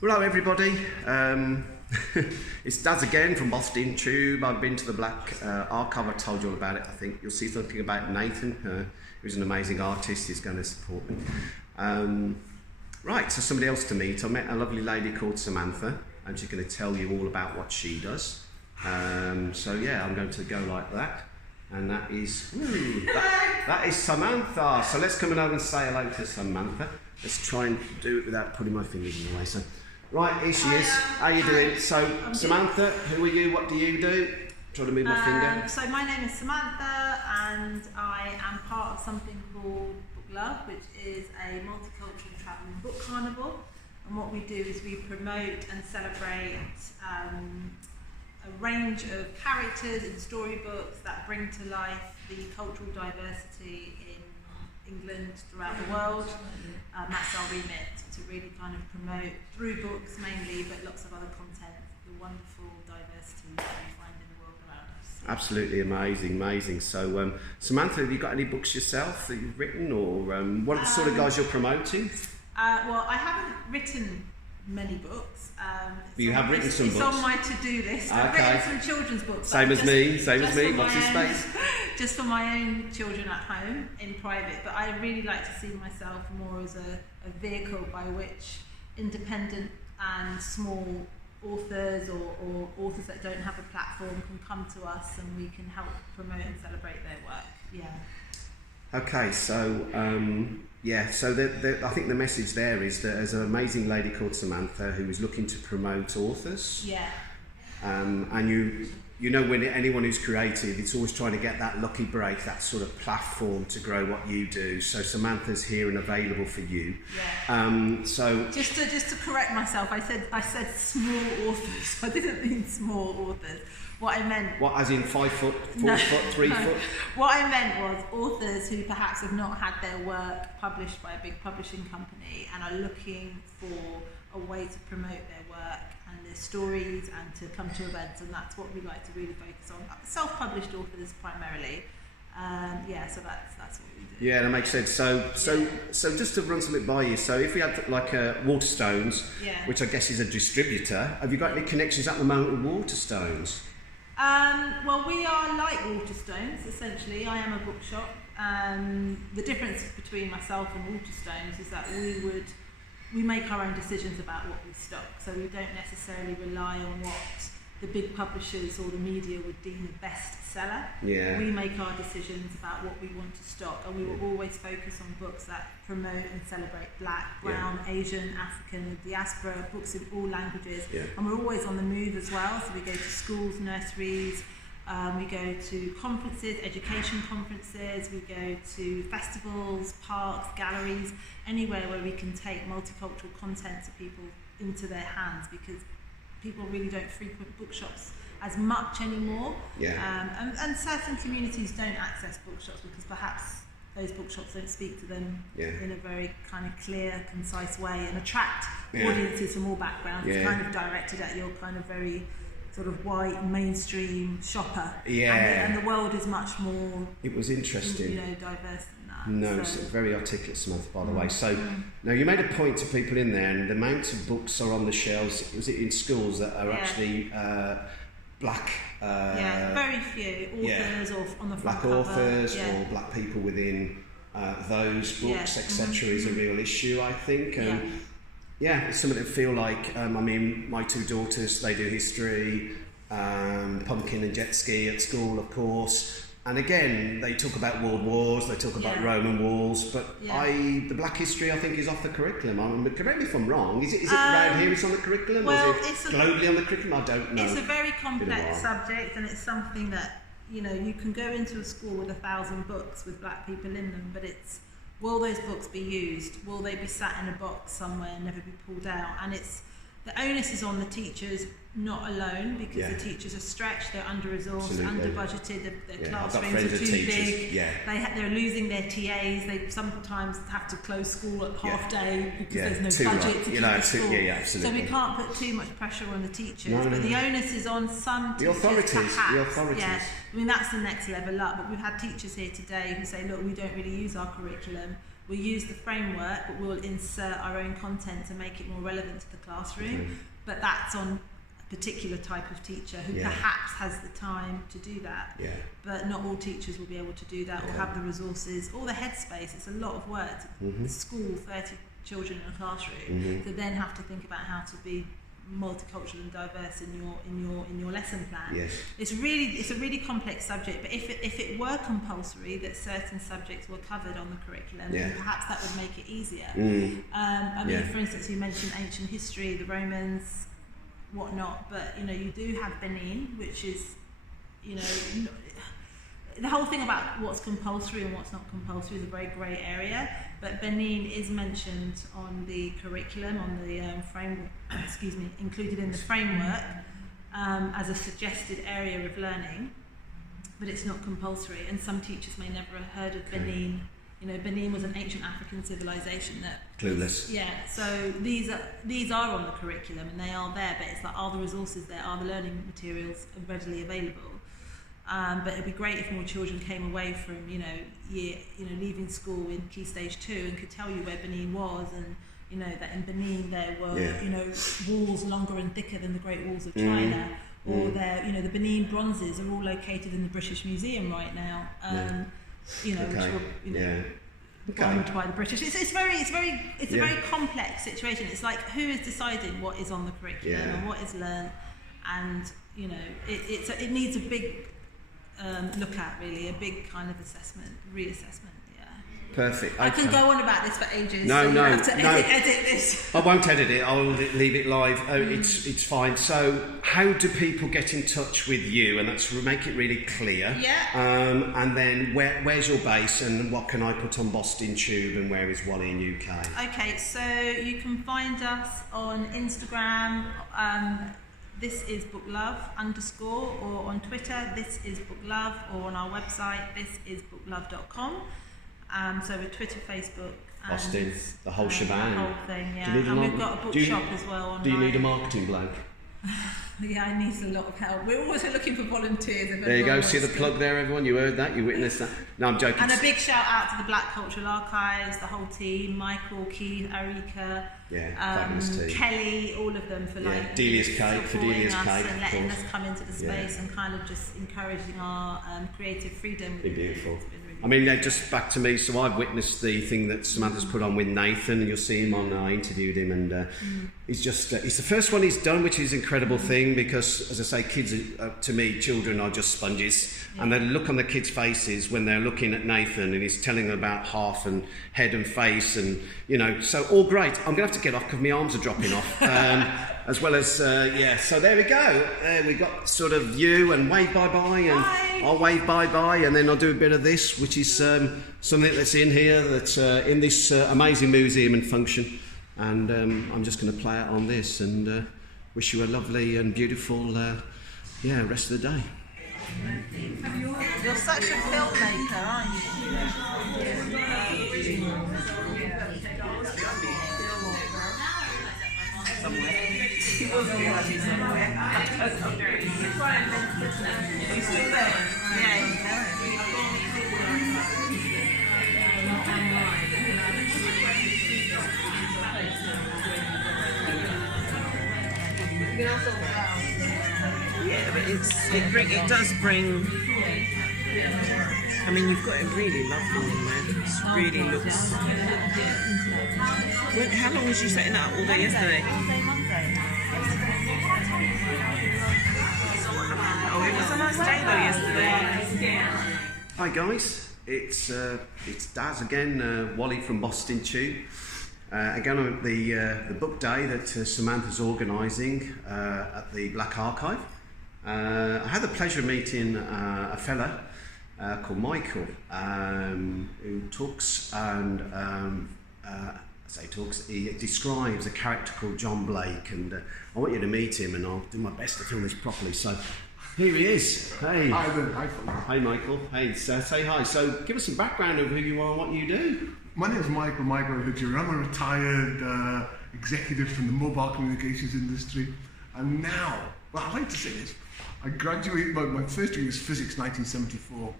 Hello everybody, it's Daz again from Boston Tube. I've been to the Black Archive, I told you all about it. I think you'll see something about Nathan, who's an amazing artist, he's going to support me. Right, so somebody else to meet. I met a lovely lady called Samantha, and she's going to tell you all about what she does. So yeah, I'm going to go like that. And that is, that is Samantha. So let's come over and say hello to Samantha. Let's try and do it without putting my fingers in the way. So, right, here she is. How are you doing? So, Samantha, who are you? What do you do? Try to move my finger. So my name is Samantha, and I am part of something called Book Love, which is a multicultural travelling book carnival. And what we do is we promote and celebrate a range of characters in storybooks that bring to life the cultural diversity in England, throughout the world. That's our remit, to really kind of promote through books mainly, but lots of other content, the wonderful diversity that we find in the world around us. Absolutely amazing. So, Samantha, have you got any books yourself that you've written, or what are the sort of guys you're promoting? Well, I haven't written many books. But you have written some books? It's on my to-do list. I've written some children's books. Same as me. What's your space? Just for my own children at home, in private. But I really like to see myself more as a vehicle by which independent and small authors or authors that don't have a platform can come to us, and we can help promote and celebrate their work. Yeah. Okay, so I think the message there is that there's an amazing lady called Samantha who is looking to promote authors. Yeah. And you know, when anyone who's creative, it's always trying to get that lucky break, that sort of platform to grow what you do. So Samantha's here and available for you. Yeah. So just to correct myself, I said small authors. I didn't mean small authors. What I meant... What, as in 5 foot, 4 foot, 3 foot? What I meant was authors who perhaps have not had their work published by a big publishing company and are looking for a way to promote their work and their stories and to come to events, and that's what we like to really focus on. Self-published authors primarily. So that's what we do. Yeah, that makes sense. So just to run something by you, so if we had like Waterstones, which I guess is a distributor, have you got any connections at the moment with Waterstones? Well, we are like Waterstones, essentially. I am a bookshop. The difference between myself and Waterstones is that we make our own decisions about what we stock. So we don't necessarily rely on what the big publishers or the media would deem a bestseller. Yeah. We make our decisions about what we want to stock, and we will always focus on books that promote and celebrate Black, Brown, Asian, African, diaspora, books in all languages. Yeah. And we're always on the move as well, so we go to schools, nurseries, we go to conferences, education conferences, we go to festivals, parks, galleries, anywhere where we can take multicultural content to people into their hands, because people really don't frequent bookshops as much anymore. Yeah. And certain communities don't access bookshops because perhaps those bookshops don't speak to them in a very kind of clear, concise way and attract audiences from all backgrounds. It's kind of directed at your kind of very sort of white mainstream shopper. Yeah. And the world is much more. It was interesting. Diverse than that. No, so very articulate, Samantha, by the way. So now you made a point to people in there, and the amount of books are on the shelves. Was it in schools that are actually Black? Very few authors or on the front Black cover. Authors or Black people within those books, etc. is a real issue, I think. It's something that feel like, my 2 daughters, they do history, pumpkin and jet ski at school, of course. And again, they talk about world wars, they talk about Roman wars, but the Black history, I think, is off the curriculum. Correct me if I'm wrong. Is it around here it's on the curriculum? Well, or is it globally on the curriculum? I don't know. It's a very complex subject, and it's something that, you can go into a school with 1,000 books with Black people in them, but it's, will those books be used? Will they be sat in a box somewhere and never be pulled out? And the onus is on the teachers not alone, because the teachers are stretched, they're under-resourced, under-budgeted, their classrooms are too big, they're losing their TAs, they sometimes have to close school at half day because there's no budget to keep the school. So we can't put too much pressure on the teachers, but the onus is on some teachers, the authorities. Yeah, I mean, that's the next level up, but we've had teachers here today who say, look, we don't really use our curriculum. We use the framework, but we'll insert our own content to make it more relevant to the classroom. But that's on a particular type of teacher who perhaps has the time to do that. But not all teachers will be able to do that or have the resources or the headspace. It's a lot of work to school 30 children in a classroom to then have to think about how to be multicultural and diverse in your lesson plan. It's a really complex subject, but if it were compulsory that certain subjects were covered on the curriculum, then perhaps that would make it easier. I mean, for instance, you mentioned ancient history, the Romans, whatnot, but you do have Benin, which is the whole thing about what's compulsory and what's not compulsory is a very grey area, but Benin is mentioned on the curriculum, on the framework, included in the framework as a suggested area of learning, but it's not compulsory, and some teachers may never have heard of Benin. Benin was an ancient African civilization that... Clueless. So these are on the curriculum and they are there, but it's like, are the resources there, are the learning materials readily available? But it'd be great if more children came away from leaving school in Key Stage 2 and could tell you where Benin was, and that in Benin there were walls longer and thicker than the Great Walls of China, or the Benin bronzes are all located in the British Museum right now, which were bombed by the British. It's a very complex situation. It's like, who is deciding what is on the curriculum and what is learned, and it needs a big look at, really, a big kind of reassessment. Perfect. I can go on about this for ages. No. Edit this. I won't edit it. I'll leave it live. It's fine. So, how do people get in touch with you? And that's make it really clear. And then where's your base, and what can I put on Boston Tube, and where is Wally in UK? Okay, so you can find us on Instagram. This is booklove _ or on Twitter, this is booklove, or on our website, thisisbooklove.com. So with Twitter, Facebook, and Boston, the whole shebang. The whole thing, and we've got a bookshop as well online. Do you need a marketing bloke? I need a lot of help. We're also looking for volunteers. There you go, see the plug there, everyone? You heard that, you witnessed that. No, I'm joking. And a big shout out to the Black Cultural Archives, the whole team, Michael, Keith, Arika, fabulous team. Kelly, all of them for Delia's Cake, for Delia's Cake, and letting us come into the space and kind of just encouraging our creative freedom. Be beautiful. I mean, they're just back to me, so I've witnessed the thing that Samantha's put on with Nathan, and you'll see him on, I interviewed him, and he's just, it's the first one he's done, which is an incredible thing, because, as I say, kids, to me, children are just sponges, and the look on the kids' faces when they're looking at Nathan, and he's telling them about half and head and face, and, so all great. I'm going to have to get off, because my arms are dropping off. As well as, so there we go. We've got sort of you and wave bye-bye, and I'll wave bye-bye, and then I'll do a bit of this, which is something that's in here, that's in this amazing museum and function. And I'm just going to play it on this, and wish you a lovely and beautiful rest of the day. You're such a filmmaker, aren't you? But it does bring. I mean, you've got it really lovely in there. It really looks. How long was you setting up? All day yesterday? All day Monday. Oh, it was a nice day though yesterday. Hi guys, it's Daz again, Wally from Boston Tube. Again, I'm at the book day that Samantha's organising at the Black Archive. I had the pleasure of meeting a fella called Michael, who talks and So he describes a character called John Blake, and I want you to meet him, and I'll do my best to film this properly. So here he is. Hey. Hi there. Hi, Phil. Hey, Michael. Hey, so say hi. So give us some background of who you are and what you do. My name is Michael Hujiri. I'm a retired executive from the mobile communications industry, and now, well, I like to say this, I graduated, my first degree was physics, 1974.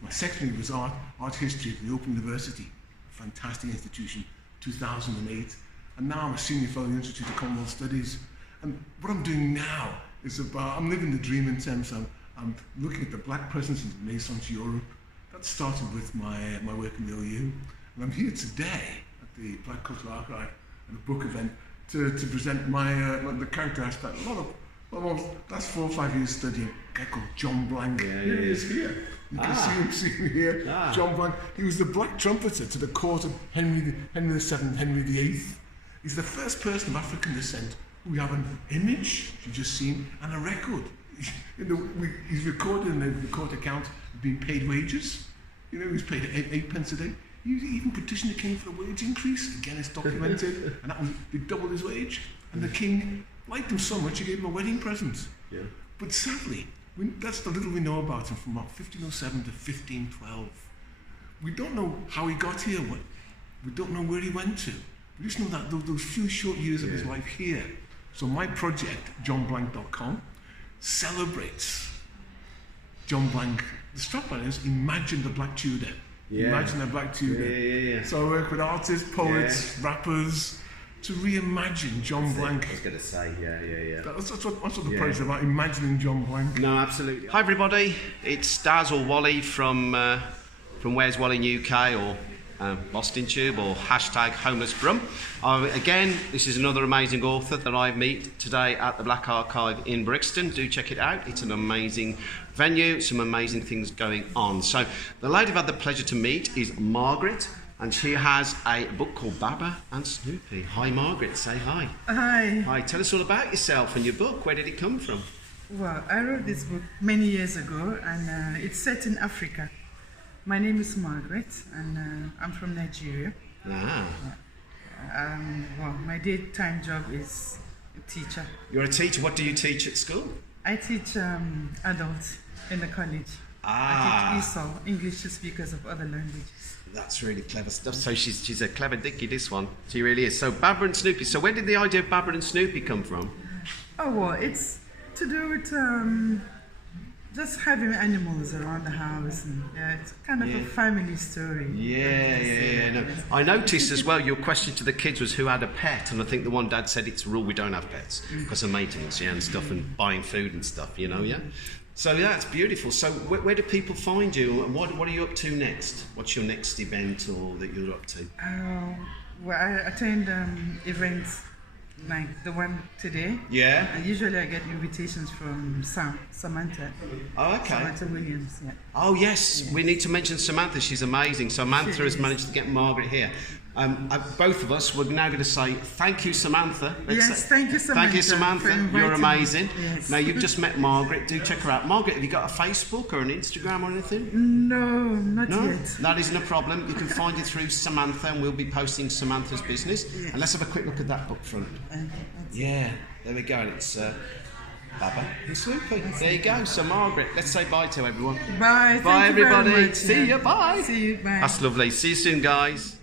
My second degree was art history at the Open University, a fantastic institution, 2008. And now I'm a senior fellow in the Institute of Commonwealth Studies. And what I'm doing now is I'm living the dream in terms of I'm looking at the black presence in Renaissance Europe. That started with my work in the OU. And I'm here today at the Black Cultural Archive at a book event to present the character aspect. That's 4 or 5 years studying a guy called John Blank. Yeah, Here he is here. You can see him here. John Blank. He was the black trumpeter to the court of Henry VII, Henry VIII. He's the first person of African descent who we have an image, you've just seen, and a record. He's recorded in the court account being paid wages. You know, he was paid 8 pence a day. He even petitioned the king for a wage increase. Again, it's documented, and they doubled his wage. And the king liked him so much, he gave him a wedding present. Yeah. But sadly, that's the little we know about him from about 1507 to 1512. We don't know how he got here. We don't know where he went to. We just know that those few short years of his life here. So my project, johnblank.com, celebrates John Blank. The strapline is Imagine the Black Tudor. Yeah. Imagine the Black Tudor. Yeah. So I work with artists, poets, rappers, to reimagine John Blank. I was going to say, yeah. That's what the project's about, imagining John Blank. No, absolutely. Hi everybody, it's Daz or Wally from Where's Wally UK or Boston Tube or hashtag Homeless Brum. Again, this is another amazing author that I meet today at the Black Archive in Brixton. Do check it out. It's an amazing venue, some amazing things going on. So the lady I've had the pleasure to meet is Margaret, and she has a book called Baba and Snoopy. Hi Margaret, say hi. Hi. Hi, tell us all about yourself and your book. Where did it come from? Well, I wrote this book many years ago, and it's set in Africa. My name is Margaret, and I'm from Nigeria. Well, my daytime job is a teacher. You're a teacher. What do you teach at school? I teach adults in the college. I teach ESOL, English to speakers of other languages. That's really clever stuff. So she's a clever dicky, this one. She really is. So Baba and Snoopy. So where did the idea of Baba and Snoopy come from? Oh, well, it's to do with just having animals around the house, and it's kind of a family story. No. I noticed as well your question to the kids was who had a pet, and I think the one dad said it's a rule we don't have pets because of maintenance, and stuff, and buying food and stuff, So it's beautiful. So where do people find you, and what are you up to next? What's your next event or that you're up to? Well, I attend events like the one today. Yeah. And usually I get invitations from Samantha. Oh, okay. Samantha Williams, yeah. Oh, yes. We need to mention Samantha. She's amazing. Samantha has managed to get Margaret here. Both of us, we're now going to say thank you, Samantha. Thank you, Samantha. Thank you, Samantha. You're amazing. Yes. Now, you've just met Margaret. Do check her out. Margaret, have you got a Facebook or an Instagram or anything? No, not yet. That isn't a problem. You can find it through Samantha, and we'll be posting Samantha's business. Yes. And let's have a quick look at that book front. There we go. And it's Baba and Snoopy. There you go. So, Margaret, let's say bye to everyone. Bye. Bye, everybody. Very much. See you. Bye. See you. Bye. That's lovely. See you soon, guys.